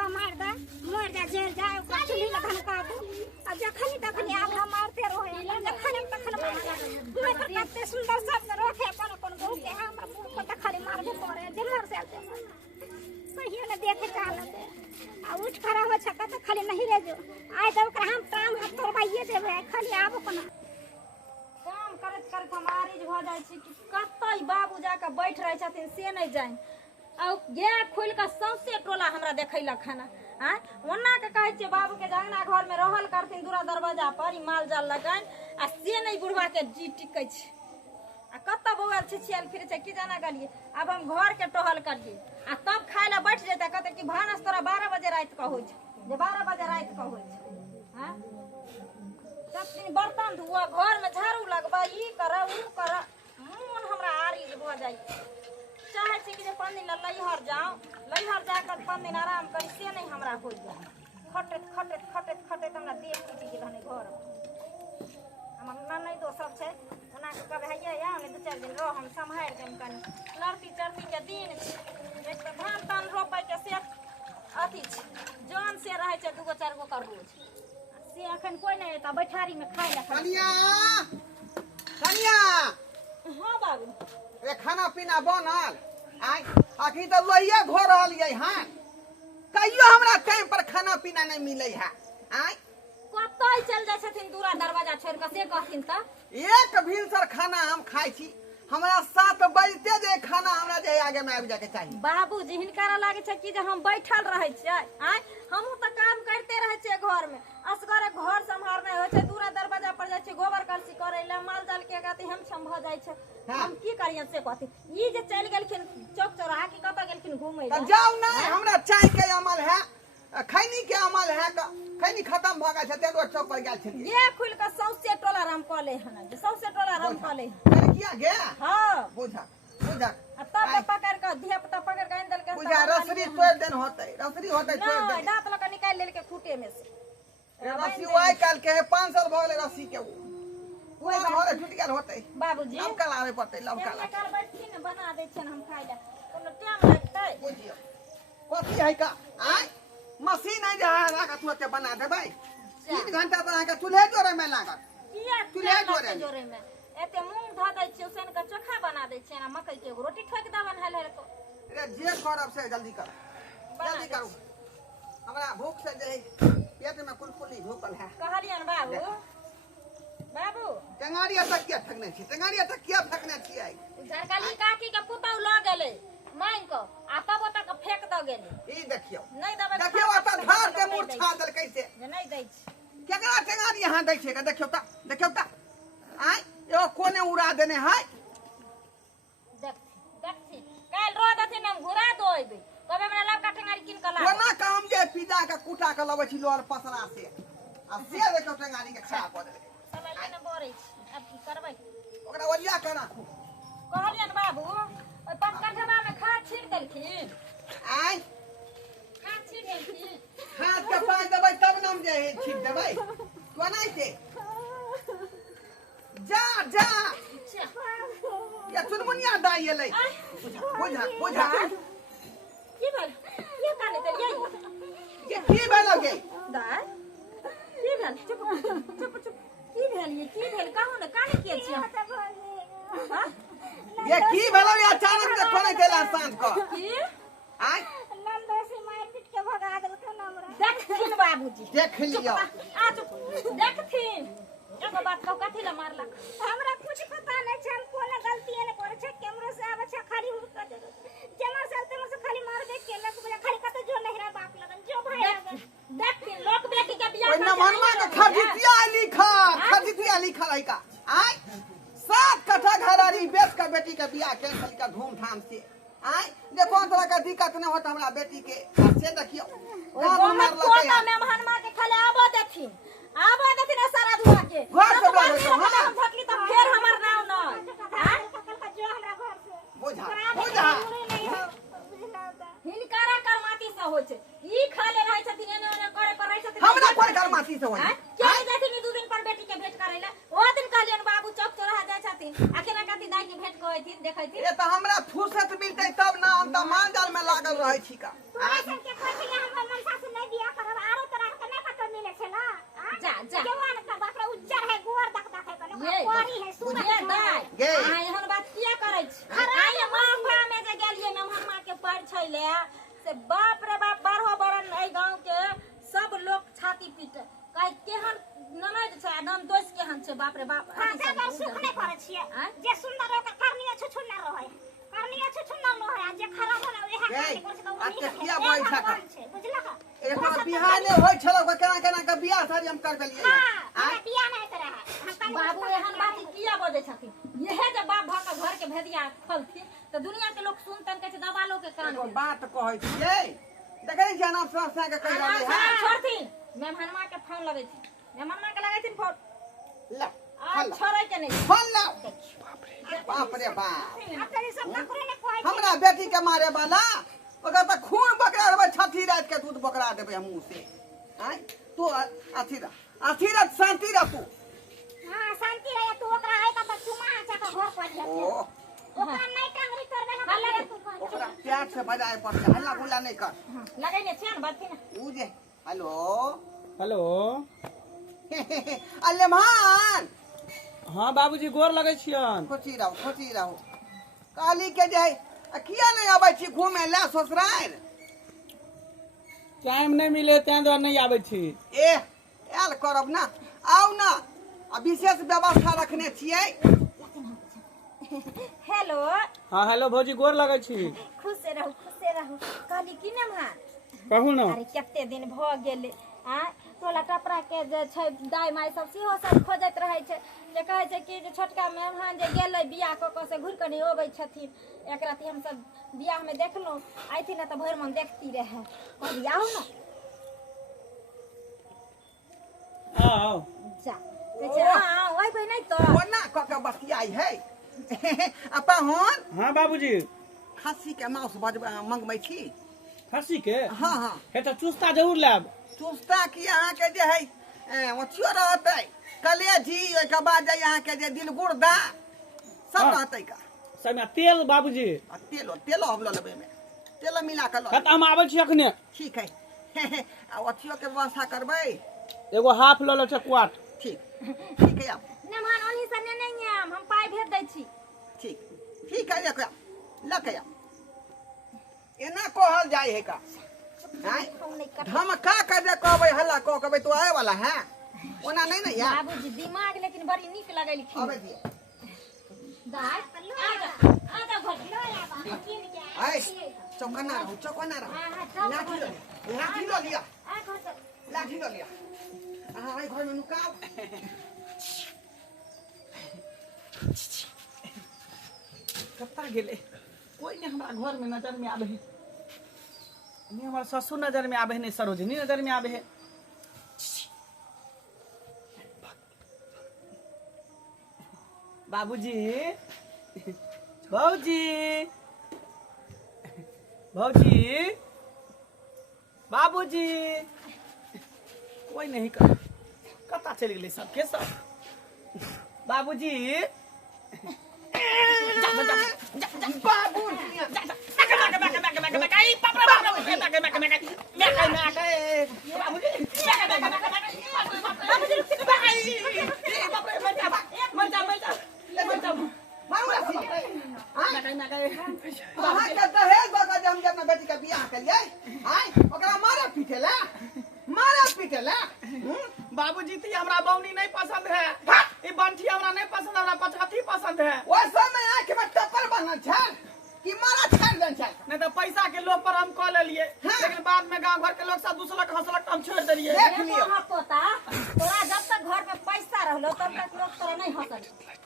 आवा मार दे मर जा जेल जाए ओकरा चुली में धमका दो आ जखनी तखनी आवा मारते रहे जखनी तखन मैं पर कते सुंदर सब रखे अपन अपन बहू के हमरा मुंह पर तखनी मारबे पड़े जमर से कहियो न देखे चाहले आ उठ खड़ा हो छका त खाली नहीं रह जो आइ दब के हम काम हाथ तोड़बाइए देबे खाली आबो कोना काम करत करत हमारी ज भ जाय छी कि कतई बाबू जाके बैठ रहे छथिन से नहीं जाइन आ गे खुल के सौसे टोला हमरा देखैला खाना आ ओना के कहै छै बाबू के जंगना घर में रहल करथिन दूरा दरवाजा पर ई माल जाल लगाइन आ से नहीं बुढ़वा के जी टिकै छै आ कत्ता बौआल छिछियाल फिरे छै की जाना गलिए अब हम घर के टहल करिए आ तब खाय ला बैठ जेता कहते कि भानस तोरा 12 बजे रात के होय छै जे 12 बजे रात के होय छै हां सब दिन बर्तन धुआ घर में झाड़ू लगबा ई कर ऊ कर मन हमरा आरी भ जाय चाहे छी कि जे 5 दिन लइहर जाऊं लइहर जाकर 5 दिन आराम करी से नहीं हमरा होय जाय खटत हमरा देह टूटि गेल हने घर हमर नहीं दो सब छै ओना के कबे हैया या ने 2-4 दिन रह हम संभाल देम कनी लड़ती चढ़ती के दिन छै एक त धान तान रोपै के से अथी छै जान से रहै छै 2-4 गो कर रोज से अखन कोई नहीं एता बैठारी में खाय ला कनिया कनिया हां बाबू ए खाना पीना बनल आइ आखी त लोहिया घो रहल ये हां कहियो हमरा टाइम पर खाना पीना नहीं मिलै है आइ कतई चल जाय छथिन दूरा दरवाजा छोड़ के से कहथिन त एक भिनसर खाना हम खाइ छी हमरा 7 बजते जे खाना हमरा जे आगे में आबि जाके चाहिए बाबूजी हिनकारा लागे छै कि जे हम बैठल रहै छियै आइ हमहू त काम करते रहै छियै घर में असगरे घर संभारनाइ होय छै दूरा दरवाजा पर जाय छै गोबर करसी करै ला माल जाल के गाती हम संभ जाय छै हम की करियन से कहती ई जे चल गेलखिन चौक चौराहा की कत गेलखिन घुमै ला जाओ ना हमरा चाय के अमल है खैनी के अमल है खैनी खत्म भ गेल छै तेरो चौक पर गेल छै ये खुल के सौसे टोला राम कले हन जे सौसे टोला राम कले किया गे हां बुझा आ तब पकड़ के धिया पुता पकड़ के आइन देल के बुझा रसरी तोड़ देन होतै रसरी होतै तोड़ दे नहीं दांत लगा निकाल लेल के खूटे में से रस्सी वाई काल के 5 साल भ गेलै रस्सी के पूरा घरे टूट गेल होतै बाबूजी लमका लावे पड़तै लमका ला काल बैठी न बना दे छन हम खाइ ला कोनो टाइम लगतै बुझियो कथी है का आइ मशीन है जे लगा तुते बना देबै 3 घंटा त आके चूल्हे जोरे में लागत किया चूल्हे जोरे में एते मूंग ध दै छी उसन के चोखा बना दै छी ना मकई के रोटी ठोक दबन हेल तो रे जे करब से जल्दी करू हमरा भूख से जे पेट में कुलकुली भूखल है कहलियन बाबू टेंगारिया तक क्या ठगने छी टेंगारिया तक क्या ठगने छी आई झरकली काकी के पुतौ ल गेलै मांग को आ तब ओता के फेंक द गेलै ई देखियो नहीं दबे देखियो ओता धार के मूर छा देल कैसे जे नहीं दै छी केकरा टेंगारी यहां दै छै देखियो ता आई एगो कोने उड़ा देने है देखी काल रो दथिन हम घुरा दोइबे कबे हमरा लबका टेंगारी किन के ला कोना काम जे पिजा के कुटा के लबै छी लोर पसरा से आ से देखियो टेंगारी के खा क देले समय लेने बोरै छी अब की करबै ओकरा ओलिया के राखू कहलियन बाबू ओइ पटकठवा में खाद छीड़ देलखिन आई खाद छीड़ देलखिन हाथ के पाय देबै तब नाम जे छीट देबै कोना से जा या चुनमुनिया दाई एलै बुझा की भेल ये काने ते ये की भेल गे दाई की भेल चुप की भेल ये की भेल कहू न काने के छी हां ये की भेल ये अचानक से कोने केला सांझ को की आई नंदोसी मार पीट के भगा देलकै हमरा देखथिन बाबूजी देख लियो आ चुप देखथिन एगो बात कहू कथि ला मारला हमरा कुछ पता नहीं छै हम कोना गलती ने करे छै कैमरा से आबै छै खाली हुक्का दे जेना चलते में से खाली मार दे केलक बोले खाली कत जो नहीं रे बाप लगन जो भाई लगन देखथिन लोक बेटी के बियाह ओइ नमनमा के खजितिया लिखल है का आई 7 कट्ठा घरारी बेच के बेटी के बियाह कैंसिल का धूमधाम से आई जे कोन तरह का दिक्कत न होत हमरा बेटी के से देखियो कोना में हनमा के खाली आबो देथिन सारा धुआ के घर से बोलो हां भटली त फेर हमर नाव न हां जो हमरा घर से बुझा हिनकारा करमाती से होय छै ई खाले रहै छथिन एने ओने करे पर रहै छथिन हमरा कोन करमाती से होय के जथिन 2 दिन पर बेटी के भेंट करे ला ओ दिन कहलियन बाबू चौक चौराहा जाय छथिन अकेला कति दाई के भेंट कहथिन देखैथिन ए त हमरा फुर्सत मिलतै तब ना हम त माल जाल में लागल रहै छी का तोरा सब के कहथिन हमरा मनसा बाप रे बाप राते पर सुख नहीं करे छिए जे सुंदर ओकर करनिया छुछुन न रहे करनिया छुछुन न रहे आ जे खराब होला ओहे काहे करे छै आ किया बोल छका बुझला का एकर बियाह ने होय छलो केना केना के बियाह शादी हम कर देलियै हां बियाह नहीं करे है बाबू एहन बात किया बजै छथिन यहे जब बाप भा के घर के भेदिया खोलथिन तो दुनिया के लोग सुनतन कहै छै दबालो के कान एगो बात कहै छियै देखै छियै नाम संस्था के कहि रहलै है छोड़थिन मेहमानमा के फोन लगै छै मेहमानमा के लगै छै फोन ला आ छोड़ै के नहीं फोन ला बाप रे बाप अब तेरी सब नखरे ने कोई हमरा बेटी के मारे वाला ओकर त खून बकरा देबै छठी रात के दूध बकरा देबै हम मुंह से हैं तू अथी रह शांति रह तू हां शांति रहे तू ओकरा है त चुमा आचा के घर पर जा ओ ओकरा नहीं टंगरी कर देला हल्ला तू ओकरा प्यार से बजाए पड़ते हल्ला गुल्ला नहीं कर लगै ने छन बथिन ऊ जे हेलो हेलो अलेमान हाँ बाबूजी गोर लगै छियन खोची रहो काली के जे किया नहीं आबै छी घूमे ले ससुराल टाइम नहीं मिले तें द्वारा नहीं आबै छी ए आयल करब ना आउ ना आ विशेष व्यवस्था रखने छियै हेलो हाँ हेलो भौजी गोर लगै छी खुश रहू कहली कि ने मां कहू ना अरे कते दिन भ गेले आ टोला टपरा के जे छै दाई माई सब सेहो सब खोजैत रहै छै जे कहै छै कि जे छोटका मेहमान जे गेलै बियाह क के से घुर के नहीं अबै छथिन एक राति हम सब बियाह में देखलौ आइथि ना त भर मन देखती रहे कहली आओ ना आओ जा कहै हां ओइ कोई नहीं तो ओना क के बतियाई है अपा होन हाँ बाबूजी खस्सी के मांस मंगबै छी खस्सी के हाँ हाँ हे त चुस्ता जरूर लाब चुस्ता की अहाँ के जे है ओथियो रहतै कलेजी ओइ के बाद जे अहाँ के जे दिल गुर्दा सब हाँ। रहतै का समय तेल बाबूजी आ तेलो हम ल लेबै में तेल मिला के हे ल त हम आबै छी अखने ठीक है आ ओथियो के व्यवस्था करबै एगो हाफ ल ले छै क्वाट ठीक है आप मेहमान ओही से नहीं हम पाई भेज दै छी ठीक है लके एना कहल जाय है का हैं हम नहीं कर धमका के जे कहबै हल्ला कह कहबै तो आए वाला है ओना नहीं ना यार बाबूजी दिमाग लेकिन बड़ी नीक लगैलखिन अबे दिए दाई आजा घर लो या बा किन के आए चौकना रहो लाठी लो लिया आ घर से लाठी लो लिया आई घर में नुकाओ कत्ता गेले कोई नहीं हमरा घर में नजर में आबे है नहीं हमार ससुर नजर में आबे है नहीं सरोजिनी नजर में आबे है बाबूजी भौजी बाबूजी कोई नहीं कर कत्ता चल गेले सब के सब बाबूजी बाबू अहाँ के दहेज बका जे हम अपना बेटी के बियाह करियै आय ओकरा मारे पीटेला बाबूजी ती हमरा बौनी नहीं पसंद है ई बंठी हमरा नहीं पसंद हमरा पछाती पसंद है ओइ समय आंख में टपर बनल छै कि मारा छाड़ देन छै नहीं तो पैसा के लोभ पर हम कह लेलिए लेकिन बाद में गांव घर के लोग सब दूसरा हंसलक हम छोड़ देलिए देख लियो पोता तोरा जब तक घर में पैसा रहलो तब तक लोग तोरा नहीं हंसल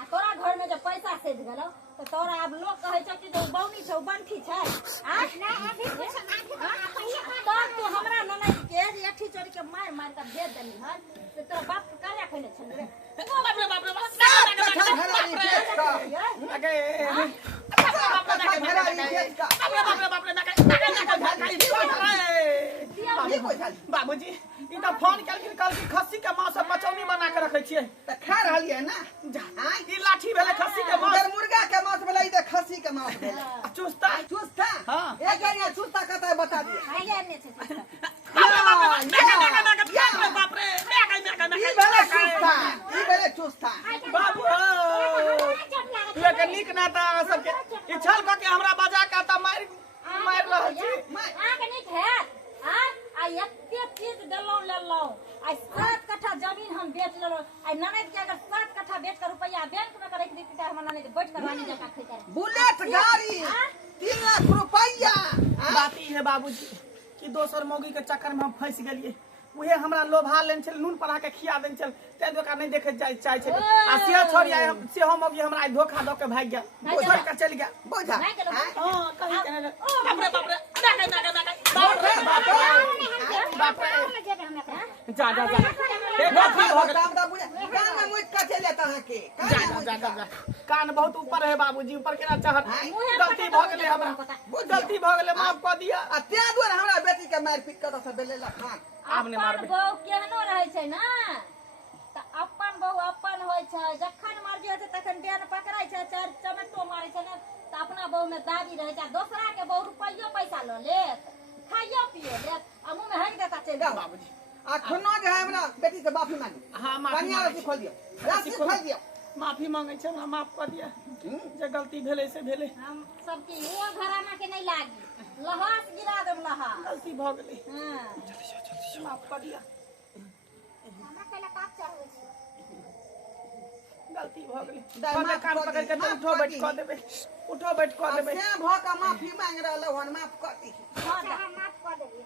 आ तोरा घर में जब पैसा सेध गेलो तो तोरा अब लोग कहै छै कि जो बौनी छै बंठी छै आ ना अभी कुछ पहले तब तू हमरा ननद के एठी चोरी के मार के दे देली हन से तोरा बाप के कार्य खैले छन रे बाप रे बाबूजी ई तो फोन करके कल की खस्सी के मांस पचौनी बना के रखे छिए त खा रहलिए ना ई लाठी भेले खस्सी के मांस अगर मुर्गा के मांस भेलै त खस्सी के मांस भेलै चुस्ता चुस्ता हाँ। एक गड़िया चुस्ता कतै बता दिए आइए ने छै बाप रे ई भेलै चुस्ता बाबू लेकिन नीक नाता सबके ई छल के हमरा बजा के त मार रहल छी आके नहीं है आ एते चीज देलौं लेलौं आ 7 कट्ठा जमीन हम बेच लेलौं आ ननद के अगर 7 कट्ठा बेच कर रुपया बैंक में कर रख देती त हमर ननद बैठ कर रानी जका खैते बुलेट गाड़ी 3 लाख रुपया बात ई है बाबूजी कि दोसर मौगी के चक्कर में हम फंस गेलिए उहे हमरा लोभा लेन छल नून पड़ा के खिया देन छल ते दोका नहीं देखे जाय चाहे छल आ से छोड़ी आय हम से हम मौगी हमरा धोखा द के भाग गया छोड़ के चल गया बुझा नहीं गेलो हां कहीं के बाप रे बाप रे बाप रे जा जा जा ए गलती हो गया कान में मुझ का चले तहां के जा कान बहुत ऊपर है बाबूजी ऊपर केना चाहत गलती भ गेले हमरा गलती भ गेले माफ क दिया आ ते दुआरे हमरा बेटी के मार पीट कर से बेलेला खान आब ने मारबे बहू केहनो रहै छै ना त अपन बहू अपन होय छै जखन मर्जी होय छै तखन बेन पकड़ाय छै चार चमटो मारै छै ना त अपना बहू में दाबी रहै छै दोसरा के बहू रुपैयो पैसा ल लेत खाइयो पियो लेत आ मुंह में हक देता चल जा बाबूजी अखनो जे है हमरा बेटी से माफी मांगी हां माफी कन्या राशि खोल दियो राशि खोल दियो माफी मांगे छै हमरा माफ क दिया जे गलती भेले से भेले हम सबके वो घराना के नहीं लागी लहास गिरा देम लहास गलती भ गेले हां माफ क दिया हमरा कहला पाप चाहै छी गलती भ गेले दाई, कने माफ कान कऽ पकड़ के दी, उठो माफ बैठ कऽ क दी। देबे उठो बैठ क देबे से भ का माफी मांग रहलो हन माफ कर दी अच्छा हम माफ कर देलिए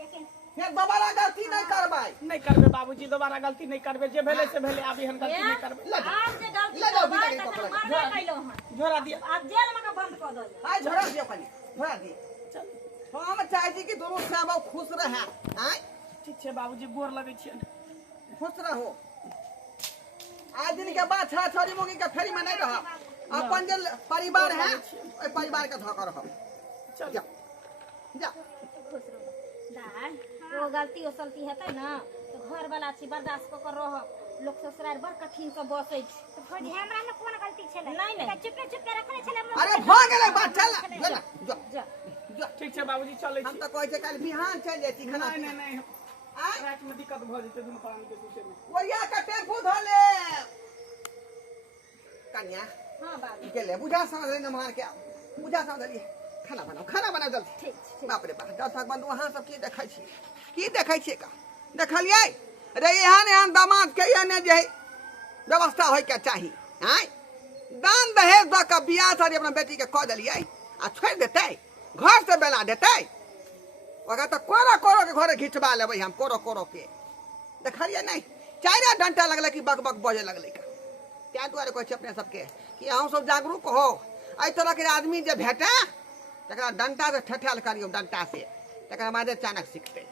लेकिन फिर दोबारा गलती नहीं करबाई नहीं करबे बाबूजी दोबारा गलती नहीं करबे जे भेले से भेले आब एहन गलती नहीं करबे आज जे गलती ले जाओ, करबै बिना के तखन पकड़ो। मरबे कैलो हन झोरा दिया अब जेल में के बंद कर दो आइ झोरा दियो खाली झोरा दियो चल हम चाहै छी कि दोनों साबो खुश रहे आइ ठीक छै बाबूजी गोर लगै छियन खुश रहो आज दिन के बाद छा छोरी मोगी के फेरी में नहीं रह अपन जे परिवार है ओइ परिवार के धोकर रहो चल जा जा दाई वो गलती ओ सलती हेतै ना तो घर वाला छी बर्दाश्त क कर रह लोग ससुराल बड़ कठिन से बसै छी तो खोजी हमरा में कोन गलती छले नहीं, नहीं। चुपे चुपे रखने छले अरे भ गेलै बात चल जा जा जा जा ठीक छै बाबूजी चलै हम छी तो कहै छै काल बिहान चल जेती खाना नहीं नहीं नहीं आइ रात में दिक्कत भ जेतै दुनू प्राणी के सुते में ओरिया का टेम्पू धोले कन्या हां बाबू गेले बुझा समझ ले मार के बुझा समझ लिए खाना बनाओ जल्दी ठीक बाप रे बाप दर्शक बंधु अहाँ सब की देखै छियै का देखलियै रे एहन दामाद के एहने जे व्यवस्था होय के चाही आय दान दहेज द के बियाह शादी अपना बेटी के कह देलियै आ छोड़ देतै घर से बेला देतै ओकरा तो कोरो के घरे घिचबा लेबै हम कोरो के देखलियै नहीं चारे डंटा लगले कि बक बक बजे लगले का त्या दुआरे कहै छी अपने सबके कि अहूँ सब जागरूक हो एहि तरह के आदमी जे भेटे तकरा डंटा से ठठेल करियो डंटा से तकरा बादे चाणक सीखते